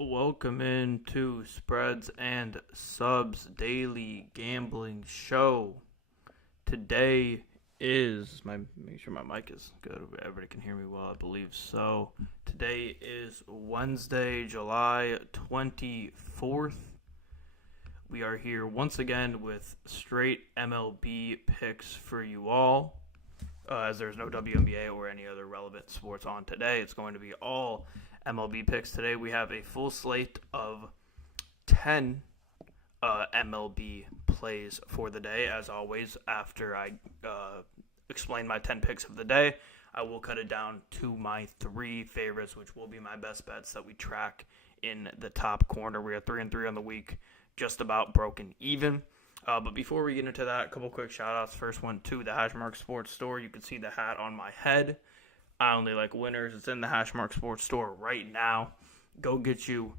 Welcome into Spreads and Subs Daily Gambling Show. Today is make sure my mic is good. Everybody can hear me well, I believe so. Today is Wednesday, July 24th. We are here once again with straight MLB picks for you all. As there's no WNBA or any other relevant sports on today, it's going to be all MLB picks. Today we have a full slate of 10 MLB plays for the day. As always, after I explain my 10 picks of the day, I will cut it down to my 3 favorites, which will be my best bets that we track in the top corner. We are 3-3 on the week, just about broken even. But before we get into that, a couple quick shout-outs. First one to the Hashmark Sports Store. You can see the hat on my head. I only like winners. It's in the Hashmark Sports Store right now. Go get you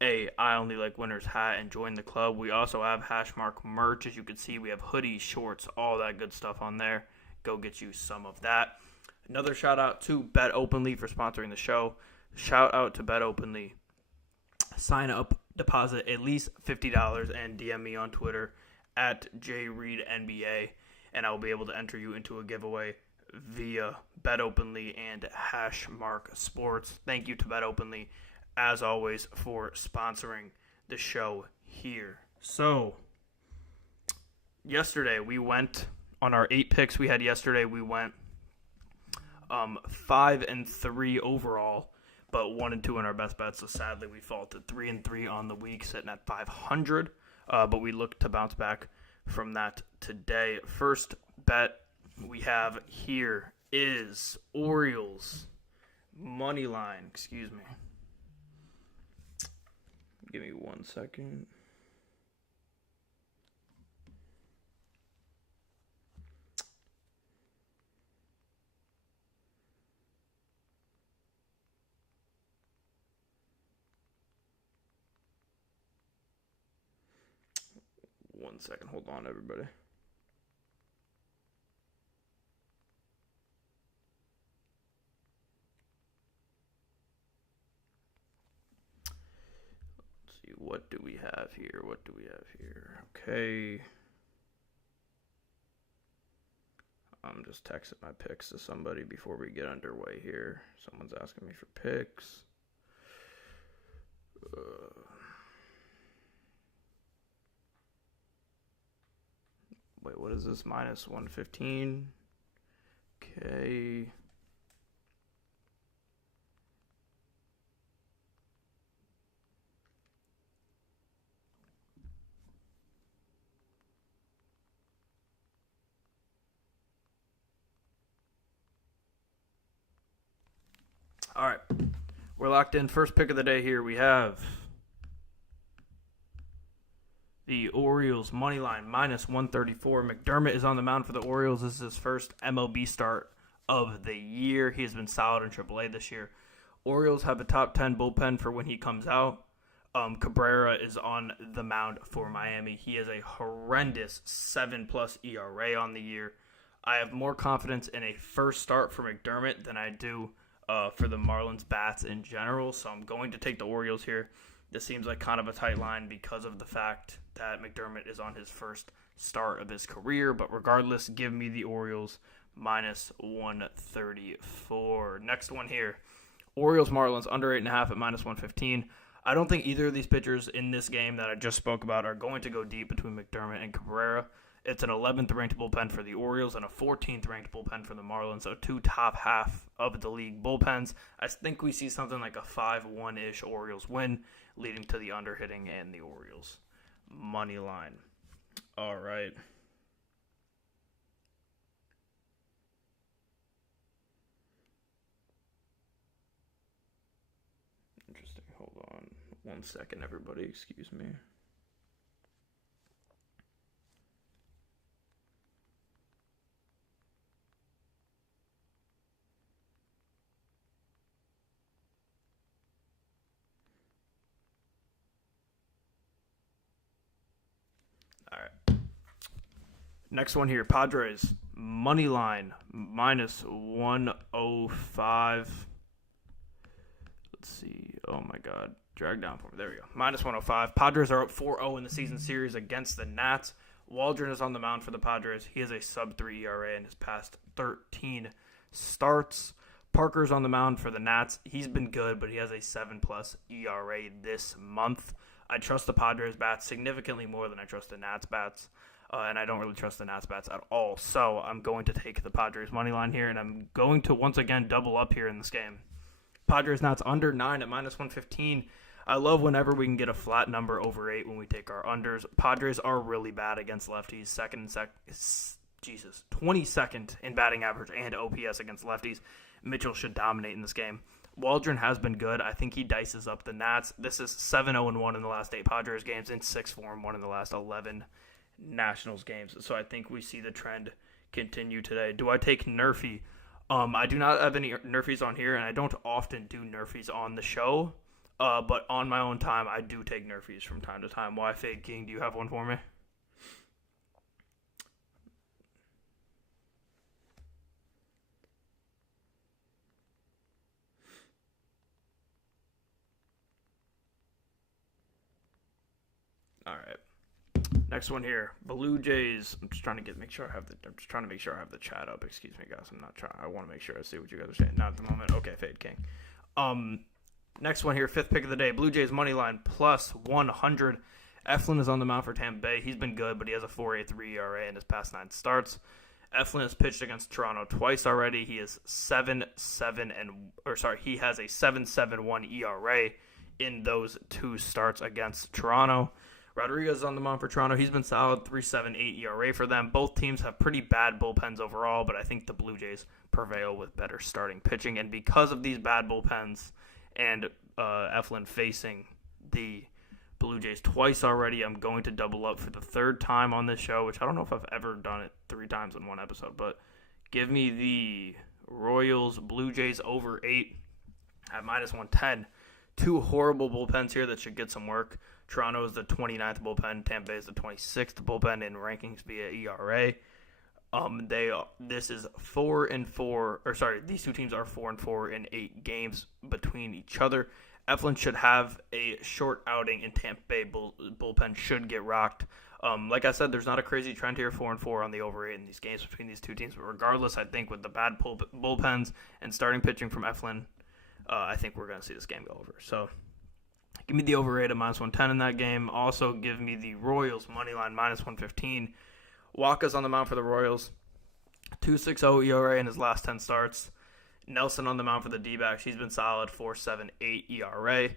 a I only like winners hat and join the club. We also have Hashmark merch. As you can see, we have hoodies, shorts, all that good stuff on there. Go get you some of that. Another shout-out to Bet Openly for sponsoring the show. Shout-out to Bet Openly. Sign up, deposit at least $50, and DM me on Twitter at JReedNBA, and I'll be able to enter you into a giveaway via Bet Openly and Hashmark Sports. Thank you to Bet Openly, as always, for sponsoring the show here. So, yesterday we went on our 8 picks we had yesterday. We went 5-3 overall, but 1-2 in our best bets. So sadly, we fall to 3-3 on the week, sitting at 500. But we look to bounce back from that today. First bet we have here is Orioles money line. Excuse me. Give me 1 second. One second, hold on, everybody. Let's see, what do we have here? Okay. I'm just texting my picks to somebody before we get underway here. Someone's asking me for picks. Wait, what is this? Minus 115. Okay. All right. We're locked in. First pick of the day here. We have the Orioles money line, minus 134. McDermott is on the mound for the Orioles. This is his first MLB start of the year. He has been solid in AAA this year. Orioles have a top 10 bullpen for when he comes out. Cabrera is on the mound for Miami. He has a horrendous 7+ ERA on the year. I have more confidence in a first start for McDermott than I do for the Marlins bats in general. So I'm going to take the Orioles here. This seems like kind of a tight line because of the fact that McDermott is on his first start of his career. But regardless, give me the Orioles minus 134. Next one here. Orioles-Marlins under 8.5 at minus 115. I don't think either of these pitchers in this game that I just spoke about are going to go deep between McDermott and Cabrera. It's an 11th ranked bullpen for the Orioles and a 14th ranked bullpen for the Marlins. So 2 top half of the league bullpens. I think we see something like a 5-1-ish Orioles win, leading to the underhitting and the Orioles money line. All right. Interesting. Hold on 1 second, everybody. Excuse me. All right. Next one here, Padres money line minus 105. Let's see. Oh my God. Drag down for me. There we go. Minus 105. Padres are up 4-0 in the season series against the Nats. Waldron is on the mound for the Padres. He has a sub-3 ERA in his past 13 starts. Parker's on the mound for the Nats. He's been good, but he has a 7+ ERA this month. I trust the Padres bats significantly more than I trust the Nats bats, and I don't really trust the Nats bats at all. So I'm going to take the Padres money line here, and I'm going to once again double up here in this game. Padres Nats under 9 at minus 115. I love whenever we can get a flat number over 8 when we take our unders. Padres are really bad against lefties. 22nd in batting average and OPS against lefties. Mitchell should dominate in this game. Waldron has been good. I think he dices up the Nats. This is 7-0-1 in the last 8 Padres games and 6-4-1 in the last 11 Nationals games. So I think we see the trend continue today. Do I take Nerfy? I do not have any Nerfies on here, and I don't often do Nerfies on the show. But on my own time, I do take Nerfies from time to time. Why, Fade King? Do you have one for me? All right. Next one here, Blue Jays. I'm just trying to make sure I have the chat up. Excuse me, guys. I want to make sure I see what you guys are saying. Not at the moment. Okay, Fade King. Next one here, 5th pick of the day. Blue Jays money line plus 100. Eflin is on the mound for Tampa Bay. He's been good, but he has a 4.83 ERA in his past 9 starts. Eflin has pitched against Toronto twice already. He is he has a 7.71 ERA in those 2 starts against Toronto. Rodriguez is on the mound for Toronto. He's been solid, 3.78 ERA for them. Both teams have pretty bad bullpens overall, but I think the Blue Jays prevail with better starting pitching. And because of these bad bullpens and Eflin facing the Blue Jays twice already, I'm going to double up for the 3rd time on this show, which I don't know if I've ever done it 3 times in one episode, but give me the Royals Blue Jays over 8 at minus 110. 2 horrible bullpens here that should get some work. Toronto is the 29th bullpen. Tampa Bay is the 26th bullpen in rankings via ERA. This is 4-4. These 2 teams are 4-4 in 8 games between each other. Eflin should have a short outing, and Tampa Bay bullpen should get rocked. Like I said, there's not a crazy trend here, 4-4 on the over 8 in these games between these 2 teams. But regardless, I think with the bad bullpens and starting pitching from Eflin, I think we're going to see this game go over. So give me the over 8 at minus 110 in that game. Also, give me the Royals money line minus 115. Waka's on the mound for the Royals. 2.60 ERA in his last 10 starts. Nelson on the mound for the D-backs. He's been solid, 4.78 ERA.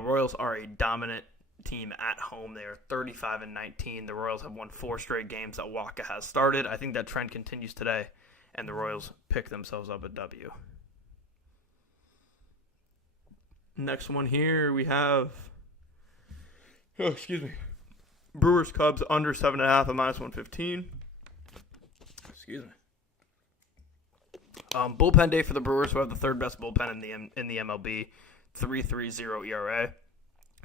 Royals are a dominant team at home. They are 35-19. The Royals have won 4 straight games that Waka has started. I think that trend continues today, and the Royals pick themselves up a W. Next one here, we have, Brewers Cubs under 7.5 at minus 115. Bullpen day for the Brewers, who have the 3rd best bullpen in the MLB, 3.30 ERA.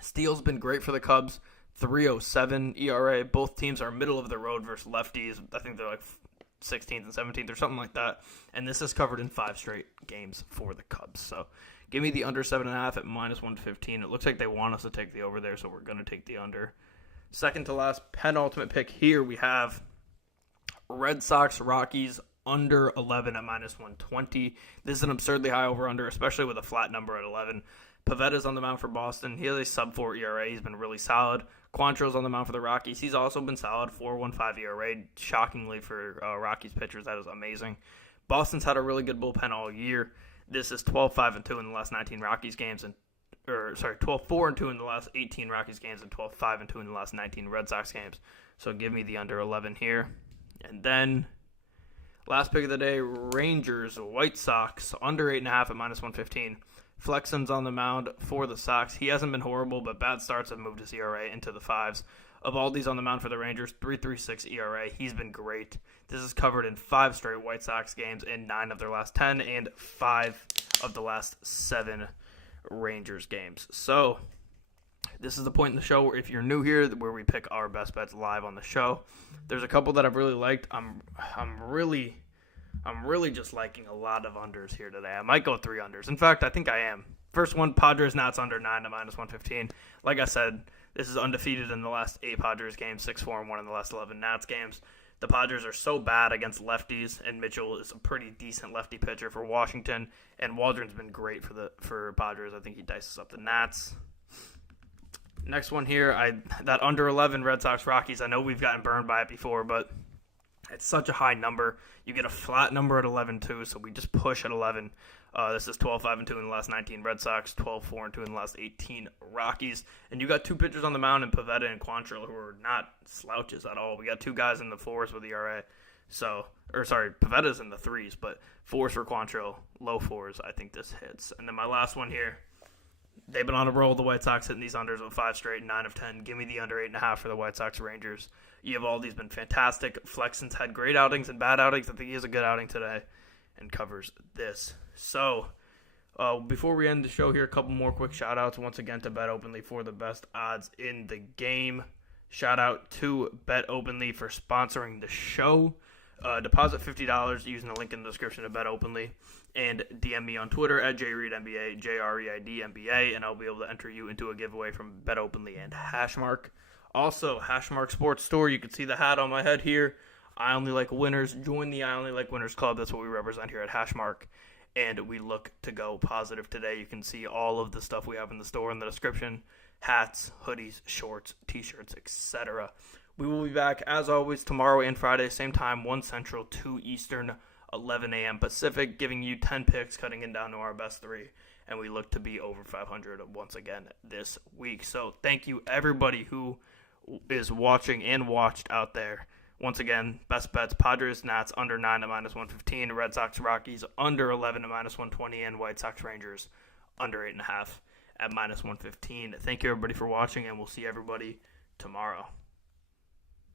Steele's been great for the Cubs, 3.07 ERA. Both teams are middle of the road versus lefties. I think they're like 16th and 17th or something like that. And this is covered in 5 straight games for the Cubs. So give me the under 7.5 at minus 115. It looks like they want us to take the over there, so we're going to take the under. Second to last, penultimate pick here, we have Red Sox Rockies under 11 at minus 120. This is an absurdly high over-under, especially with a flat number at 11. Pavetta's on the mound for Boston. He has a sub-4 ERA. He's been really solid. Quantrill's on the mound for the Rockies. He's also been solid, 4.15 ERA. Shockingly for Rockies pitchers, that is amazing. Boston's had a really good bullpen all year. This is 12-5-2 in the last 19 Rockies games, 12-4-2 in the last 18 Rockies games, and 12-5-2 in the last 19 Red Sox games. So give me the under 11 here. And then last pick of the day, Rangers White Sox under 8.5 at minus 115. Flexen's on the mound for the Sox. He hasn't been horrible, but bad starts have moved his ERA into the 5s. Evaldi's on the mound for the Rangers, 3.36 ERA. He's been great. This is covered in 5 straight White Sox games in 9 of their last 10 and 5 of the last 7 Rangers games. So this is the point in the show where if you're new here, where we pick our best bets live on the show. There's a couple that I've really liked. I'm really just liking a lot of unders here today. I might go 3 unders. In fact, I think I am. First one, Padres Nats under 9 at -115. Like I said, this is undefeated in the last 8 Padres games, 6-4-1 in the last 11 Nats games. The Padres are so bad against lefties, and Mitchell is a pretty decent lefty pitcher for Washington, and Waldron's been great for Padres. I think he dices up the Nats. Next one here, that under 11 Red Sox Rockies. I know we've gotten burned by it before, but it's such a high number. You get a flat number at 11 too, so we just push at 11. This is 12-5-2 in the last 19 Red Sox, 12-4-2 in the last 18 Rockies. And you got 2 pitchers on the mound in Pivetta and Quantrill who are not slouches at all. We got 2 guys in the 4s with ERA. Pivetta's in the 3s, but 4s for Quantrill, low 4s. I think this hits. And then my last one here. They've been on a roll, the White Sox, hitting these unders with 5 straight, 9 of 10. Give me the under 8.5 for the White Sox Rangers. Eovaldi's been fantastic. Flexen's had great outings and bad outings. I think he has a good outing today and covers this. So, before we end the show here, a couple more quick shout-outs once again to Bet Openly for the best odds in the game. Shout out to Bet Openly for sponsoring the show. Deposit $50 using the link in the description of Bet Openly, and DM me on Twitter at JReedNBA, JReidNBA, and I'll be able to enter you into a giveaway from Bet Openly and Hashmark. Also, Hashmark Sports Store, you can see the hat on my head here. I Only Like Winners. Join the I Only Like Winners Club. That's what we represent here at Hashmark, and we look to go positive today. You can see all of the stuff we have in the store in the description: hats, hoodies, shorts, t-shirts, etc. We will be back, as always, tomorrow and Friday, same time, 1 Central, 2 Eastern, 11 a.m. Pacific, giving you 10 picks, cutting it down to our best 3, and we look to be over 500 once again this week. So thank you, everybody who is watching and watched out there. Once again, best bets: Padres Nats under 9 at -115, Red Sox Rockies under 11 at -120, and White Sox Rangers under 8.5 at -115. Thank you, everybody, for watching, and we'll see everybody tomorrow.